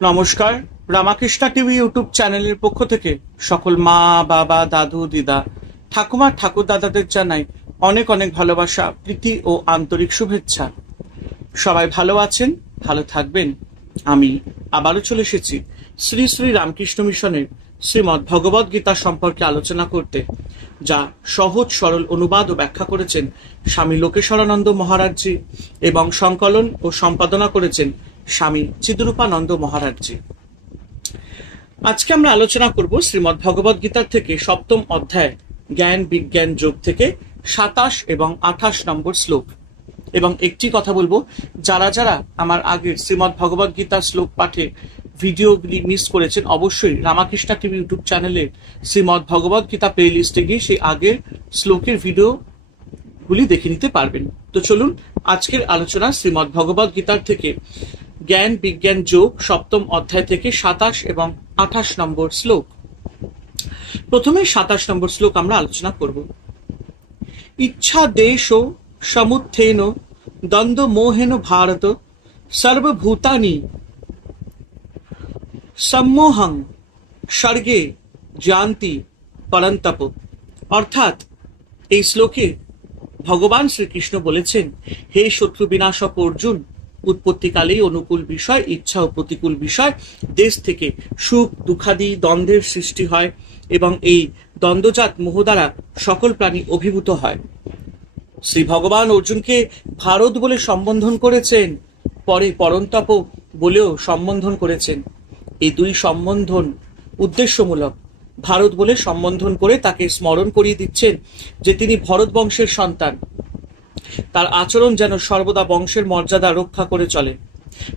নমস্কার, Ramakrishna TV YouTube চ্যানেলের পক্ষ থেকে সকল মা, বাবা, দাদু, দিদা, ঠাকুমা, ঠাকুর দাদাদের জানাই অনেক অনেক ভালোবাসা, প্রীতি ও আন্তরিক শুভেচ্ছা। সবাই ভালো আছেন, ভালো থাকবেন। আমি আবারও চলে এসেছি শ্রী শ্রী রামকৃষ্ণ মিশনের শ্রীমদ্ ভগবদ গীতা সম্পর্কে আলোচনা করতে, যা সহজ সরল অনুবাদ ও ব্যাখ্যা করেছেন স্বামী লোকেশ্বরানন্দ মহারাজজি এবং সংকলন ও সম্পাদনা করেছেন স্বামী চিদরূপানন্দ মহারাজজি। আজকে আমরা আলোচনা করব শ্রীমদ্ ভগবদ গীতার থেকে সপ্তম অধ্যায় জ্ঞান বিজ্ঞান যোগ থেকে 27 এবং 28 নম্বর শ্লোক। এবং একটি কথা বলবো, যারা যারা আমার আগের শ্রীমদ্ ভগবদ গীতার শ্লোক পাঠে ভিডিওগুলি মিস করেছেন, অবশ্যই রামাকৃষ্ণ টিভি ইউটিউব চ্যানেলে শ্রীমদ্ ভগবদ গীতা প্লে লিস্টে গিয়ে সেই আগের শ্লোকের ভিডিওগুলি দেখে নিতে পারবেন। তো চলুন আজকের আলোচনা শ্রীমদ্ ভগবদ গীতার থেকে জ্ঞান বিজ্ঞান যোগ সপ্তম অধ্যায় থেকে 27 এবং 28 নম্বর শ্লোক। প্রথমে 27 নম্বর শ্লোক আমরা আলোচনা করব। ইচ্ছা দেশ সমুত্থেন দ্বন্দ্ব মোহেন ভারত সর্বভূতানি সম্মোহং স্বর্গে জানতি পরন্তপ। অর্থাৎ এই শ্লোকে ভগবান শ্রীকৃষ্ণ বলেছেন, হে শত্রু বিনাশক অর্জুন, উৎপত্তিকালেই অনুকূল বিষয়, ইচ্ছা ও প্রতিকূল বিষয়, দেশ থেকে সুখ দুঃখাদি দ্বন্দ্বের সৃষ্টি হয় এবং এই দ্বন্দ্বজাত মোহ দ্বারা সকল প্রাণী অভিভূত হয়। শ্রী ভগবান অর্জুনকে ভারত বলে সম্বোধন করেছেন, পরে পরন্তপ বলেও সম্বোধন করেছেন। এই দুই সম্বোধন উদ্দেশ্যমূলক। ভারত বলে সম্বোধন করে তাকে স্মরণ করিয়ে দিচ্ছেন যে তিনি ভরত বংশের সন্তান, তার আচরণ যেন সর্বদা বংশের মর্যাদা রক্ষা করে চলে।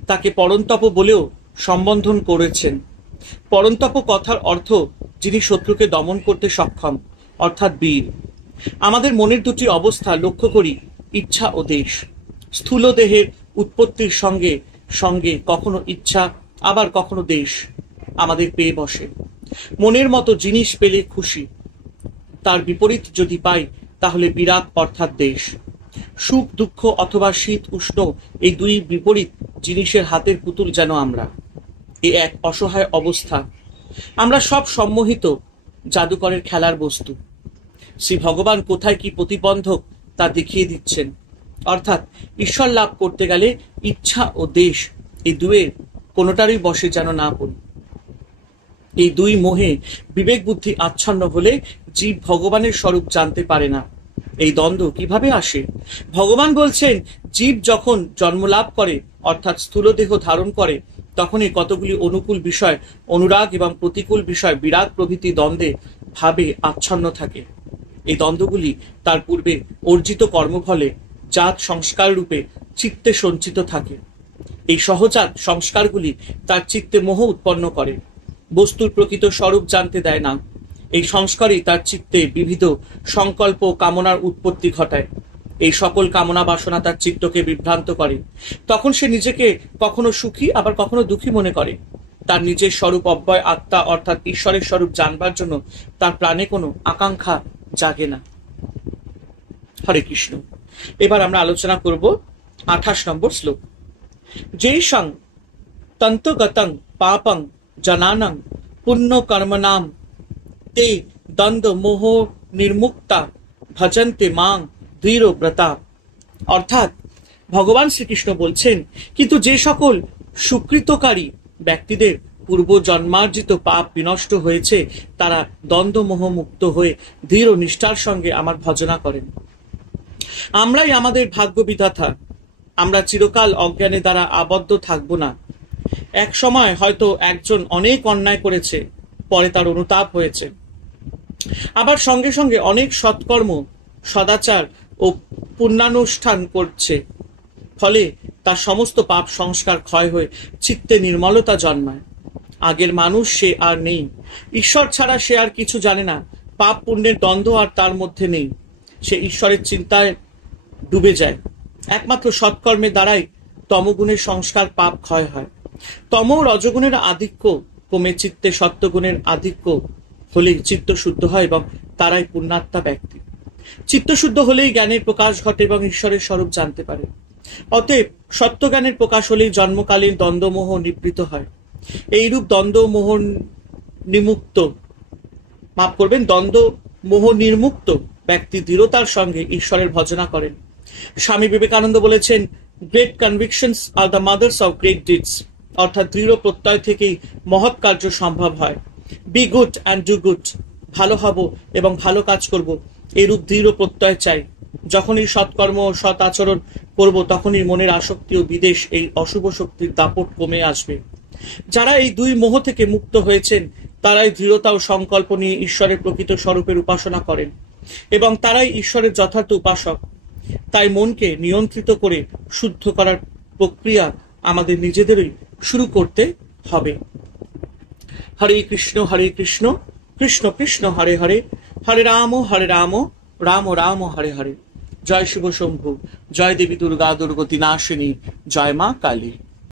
তাকে পরন্তপ বলেও সম্বোধন করেছেন। পরন্তপ কথার অর্থ যিনি শত্রুকে দমন করতে সক্ষম, অর্থাৎ বীর। আমাদের মনের দুটি অবস্থা লক্ষ্য করি, ইচ্ছা ও দেশ। স্থূল দেহের উৎপত্তির সঙ্গে সঙ্গে কখনো ইচ্ছা আবার কখনো দেশ আমাদের পেয়ে বসে। মনের মতো জিনিস পেলে খুশি, তার বিপরীত যদি পাই তাহলে বিরাগ অর্থাৎ দেশ। সুখ দুঃখ অথবা শীত উষ্ণ, এই দুই বিপরীত জিনিসের হাতের পুতুল যেন আমরা। এ এক অসহায় অবস্থা। আমরা সব সম্মোহিত জাদুকরের খেলার বস্তু। শ্রী ভগবান কোথায় কি প্রতিবন্ধক তা দেখিয়ে দিচ্ছেন। অর্থাৎ ঈশ্বর লাভ করতে গেলে ইচ্ছা ও দেশ, এই দুয়ের কোনোটারই বশে যেন না পড়ি। এই দুই মোহে বিবেক বুদ্ধি আচ্ছন্ন হলে জীব ভগবানের স্বরূপ জানতে পারে না। এই দ্বন্দ্ব কিভাবে আসে? ভগবান বলছেন, জীব যখন জন্মলাভ করে অর্থাৎ স্থূল দেহ ধারণ করে, তখনই কতগুলি অনুকূল বিষয় অনুরাগ এবং প্রতিকূল বিষয় বিরাগ প্রভৃতি দ্বন্দ্বে ভাবে আচ্ছন্ন থাকে। এই দ্বন্দ্বগুলি তার পূর্বে অর্জিত কর্মফলে জাত সংস্কার রূপে চিত্তে সঞ্চিত থাকে। এই সহজাত সংস্কারগুলি তার চিত্তে মোহ উৎপন্ন করে, বস্তুর প্রকৃত স্বরূপ জানতে দেয় না। এই সংস্কারই তার চিত্তে বিবিধ সংকল্প কামনার উৎপত্তি ঘটায়। এই সকল কামনা বাসনা তার চিত্তকে বিভ্রান্ত করে। তখন সে নিজেকে কখনো সুখী আবার কখনো দুঃখী মনে করে। তার নিজের স্বরূপ অব্যয় আত্মা অর্থাৎ ঈশ্বরের স্বরূপ জানবার জন্য তার প্রাণে কোনো আকাঙ্ক্ষা জাগে না। হরে কৃষ্ণ। এবার আমরা আলোচনা করব 28 নম্বর শ্লোক। যেই সং তন্তগতং পাপং জনানং পুণ্য কর্মনাম তে দ্বন্দ্ব মোহ নির্মুক্তা ভজন্তে মাং দৃঢ় ব্রতা। অর্থাৎ ভগবান শ্রীকৃষ্ণ বলছেন, কিন্তু যে সকল সুকৃতকারী ব্যক্তিদের পূর্ব জন্মার্জিত পাপ বিনষ্ট হয়েছে, তারা দ্বন্দ্ব মোহ মুক্ত হয়ে দৃঢ় নিষ্ঠার সঙ্গে আমার ভজনা করেন। আমরাই আমাদের ভাগ্য বিধাতা। আমরা চিরকাল অজ্ঞানে দ্বারা আবদ্ধ থাকব না। এক সময় হয়তো একজন অনেক অন্যায় করেছে, পরে তার অনুতাপ হয়েছে। আবার সঙ্গে সঙ্গে অনেক সৎকর্ম সদাচার ও পুণ্যানুষ্ঠান করছে, ফলে তার সমস্ত পাপ সংস্কার ক্ষয় হয়ে চিত্তে নির্মলতা জন্মায়। আগের মানুষ সে আর নেই। ঈশ্বর ছাড়া সে আর কিছু জানে না। পাপ পুণ্যের দ্বন্দ্ব আর তার মধ্যে নেই। সে ঈশ্বরের চিন্তায় ডুবে যায়। একমাত্র সৎকর্মের দ্বারাই তমগুণের সংস্কার পাপ ক্ষয় হয়। তম রজগুণের আধিক্য কমে চিত্তে সত্যগুণের আধিক্য হলেই চিত্ত শুদ্ধ হয় এবং তারাই পুণ্যাত্মা ব্যক্তি। চিত্ত শুদ্ধ হলেই জ্ঞানের প্রকাশ ঘটে এবং ঈশ্বরের স্বরূপ জানতে পারে। অতএব সত্যজ্ঞানের প্রকাশ হলেই জন্মকালীন দ্বন্দ্বমোহ নিবৃত হয়। এইরূপ দ্বন্দ্ব মোহ নিমুক্ত, মাফ করবেন, দ্বন্দ্ব মোহ নির্মুক্ত ব্যক্তি দৃঢ়তার সঙ্গে ঈশ্বরের ভজনা করেন। স্বামী বিবেকানন্দ বলেছেন, great কনভিকশনস are the mother's of great deeds, অর্থাৎ দৃঢ় প্রত্যয় থেকেই মহৎ কার্য সম্ভব হয়। Be good and do good, ভালো হব এবং ভালো কাজ করব, এরূপ দৃঢ় প্রত্যয় চাই। যখনই সৎকর্ম ও সৎ আচরণ করব, তখনই মনের আসক্তি ও বিদেশ, এই অশুভ শক্তির দাপট কমে আসবে। যারা এই দুই মোহ থেকে মুক্ত হয়েছেন, তারাই দৃঢ়তা ও সংকল্প নিয়ে ঈশ্বরের প্রকৃত স্বরূপের উপাসনা করেন এবং তারাই ঈশ্বরের যথার্থ উপাসক। তাই মনকে নিয়ন্ত্রিত করে শুদ্ধ করার প্রক্রিয়া আমাদের নিজেদেরই শুরু করতে হবে। হরে কৃষ্ণ কৃষ্ণ কৃষ্ণ হরে হরে, হরে রাম রাম রাম হরে হরে। জয় শিব শম্ভু, জয় দেবী দুর্গা দুর্গতি নাশিনী, জয় মা কালী।